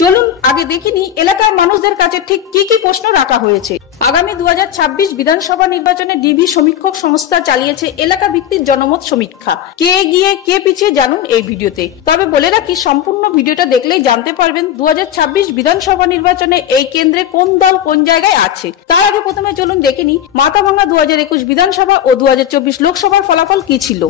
চলুন আগে দেখিনি এলাকার মানুষদের কাছে ঠিক কি কি প্রশ্ন রাখা হয়েছে। আগামী 2026 বিধানসভা নির্বাচনে ডিবি সমীক্ষক সংস্থা চালিয়েছে এলাকা ভিত্তিক জনমত সমীক্ষা। কে এগিয়ে কে পিছিয়ে জানুন এই ভিডিওতে। তবে বলে রাখি, সম্পূর্ণ ভিডিওটা দেখলেই জানতে পারবেন 2026 বিধানসভা নির্বাচনে এই কেন্দ্রে কোন দল কোন জায়গায় আছে। তার আগে প্রথমে চলুন দেখেনি মাথাভাঙা 2021 বিধানসভা ও 2024 লোকসভার ফলাফল কি ছিল।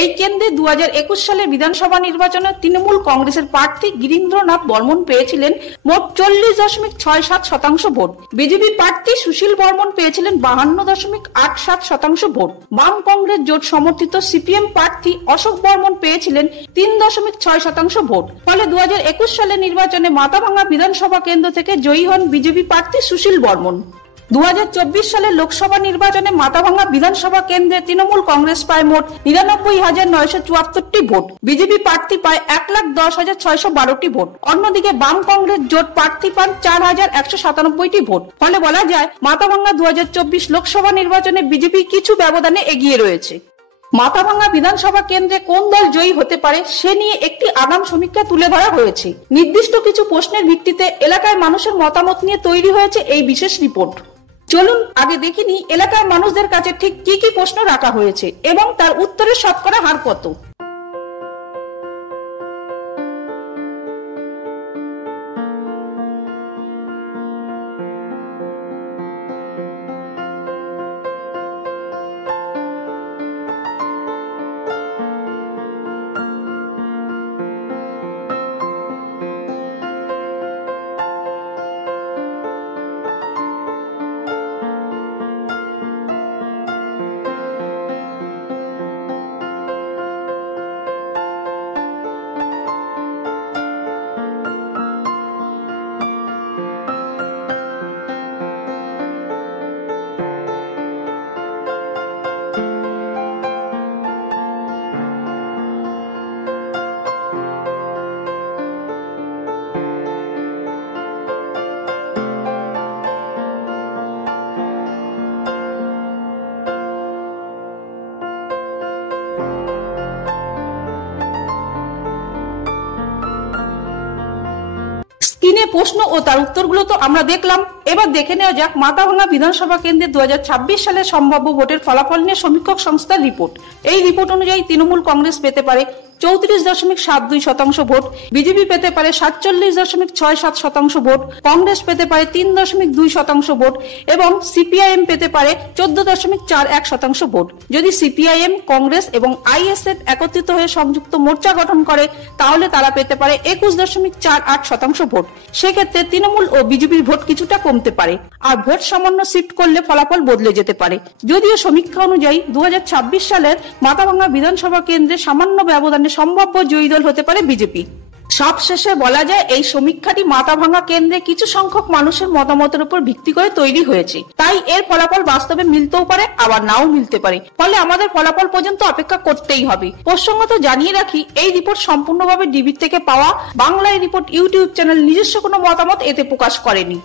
এই কেন্দ্রে 2021 সালে বিধানসভা নির্বাচনে তৃণমূল কংগ্রেসের প্রার্থী গিরীন্দ্রনাথ বর্মন পেয়েছিলেন মোট 40.67% ভোট। বিজেপি প্রার্থী সুশীল বর্মন পেয়েছিলেন 52.87% ভোট। বাম কংগ্রেস জোট সমর্থিত সিপিএম প্রার্থী অশোক বর্মন পেয়েছিলেন 3.6% ভোট। ফলে 2021 সালে নির্বাচনে মাথাভাঙা বিধানসভা কেন্দ্র থেকে জয়ী হন বিজেপি প্রার্থী সুশীল বর্মন। 2024 সালের লোকসভা নির্বাচনে মাথাভাঙা বিধানসভা কেন্দ্রে তৃণমূল কংগ্রেস পায় মোট 99,974টি ভোট। বিজেপি প্রার্থী পায় 1,10,612টি ভোট। অন্যদিকে বাম কংগ্রেস জোট প্রার্থী পান 4,197টি ভোট। ফলে বলা যায় মাথাভাঙা 2024 লোকসভা নির্বাচনে বিজেপি কিছু ব্যবধানে এগিয়ে রয়েছে। মাথাভাঙা বিধানসভা কেন্দ্রে কোন দল জয়ী হতে পারে সে নিয়ে একটি আগাম সমীক্ষা তুলে ধরা হয়েছে। নির্দিষ্ট কিছু প্রশ্নের ভিত্তিতে এলাকার মানুষের মতামত নিয়ে তৈরি হয়েছে এই বিশেষ রিপোর্ট। চলুন আগে দেখিনি এলাকার মানুষদের কাছে ঠিক কি কি প্রশ্ন রাখা হয়েছে এবং তার উত্তরের শতকরা হার কত। স্ক্রিনে প্রশ্ন ও তার উত্তরগুলো তো আমরা দেখলাম। এবার দেখে নেওয়া যাক মাথাভাঙা বিধানসভা কেন্দ্রে 2026 সালে সম্ভাব্য ভোটের ফলাফল নিয়ে সমীক্ষক সংস্থার রিপোর্ট। এই রিপোর্ট অনুযায়ী তৃণমূল কংগ্রেস পেতে পারে 34.72% ভোট, বিজেপি পেতে পারে 47.67% ভোট, কংগ্রেস পেতে পারে 3.2% ভোট এবং সিপিআইএম পেতে পারে 14.41% ভোট। যদি সিপিআইএম, কংগ্রেস এবং আইএসএফ একত্রিত হয়ে সংযুক্ত মোর্চা গঠন করে তাহলে তারা পেতে পারে 21.48% ভোট। সেক্ষেত্রে তৃণমূল ও বিজেপির ভোট কিছুটা কমতে পারে, আর ভোট সামান্য শিফট করলে ফলাফল বদলে যেতে পারে। যদিও সমীক্ষা অনুযায়ী 2026 সালের মাথাভাঙা বিধানসভা কেন্দ্রে সামান্য ব্যবধানে সম্ভাব্য জয়ী দল হতে পারে বিজেপি। সবশেষে বলা যায় এই সমীক্ষাটি মাথাভাঙা কেন্দ্রে কিছু সংখ্যক মানুষের মতামতের উপর ভিত্তি করে তৈরি হয়েছে, তাই এর ফলাফল বাস্তবে মিলতেও পারে আবার নাও মিলতে পারে। ফলে আমাদের ফলাফল পর্যন্ত অপেক্ষা করতেই হবে। প্রসঙ্গত জানিয়ে রাখি, এই রিপোর্ট সম্পূর্ণভাবে ডিবির থেকে পাওয়া। বাংলায় রিপোর্ট ইউটিউব চ্যানেল নিজস্ব কোনো মতামত এতে প্রকাশ করেনি।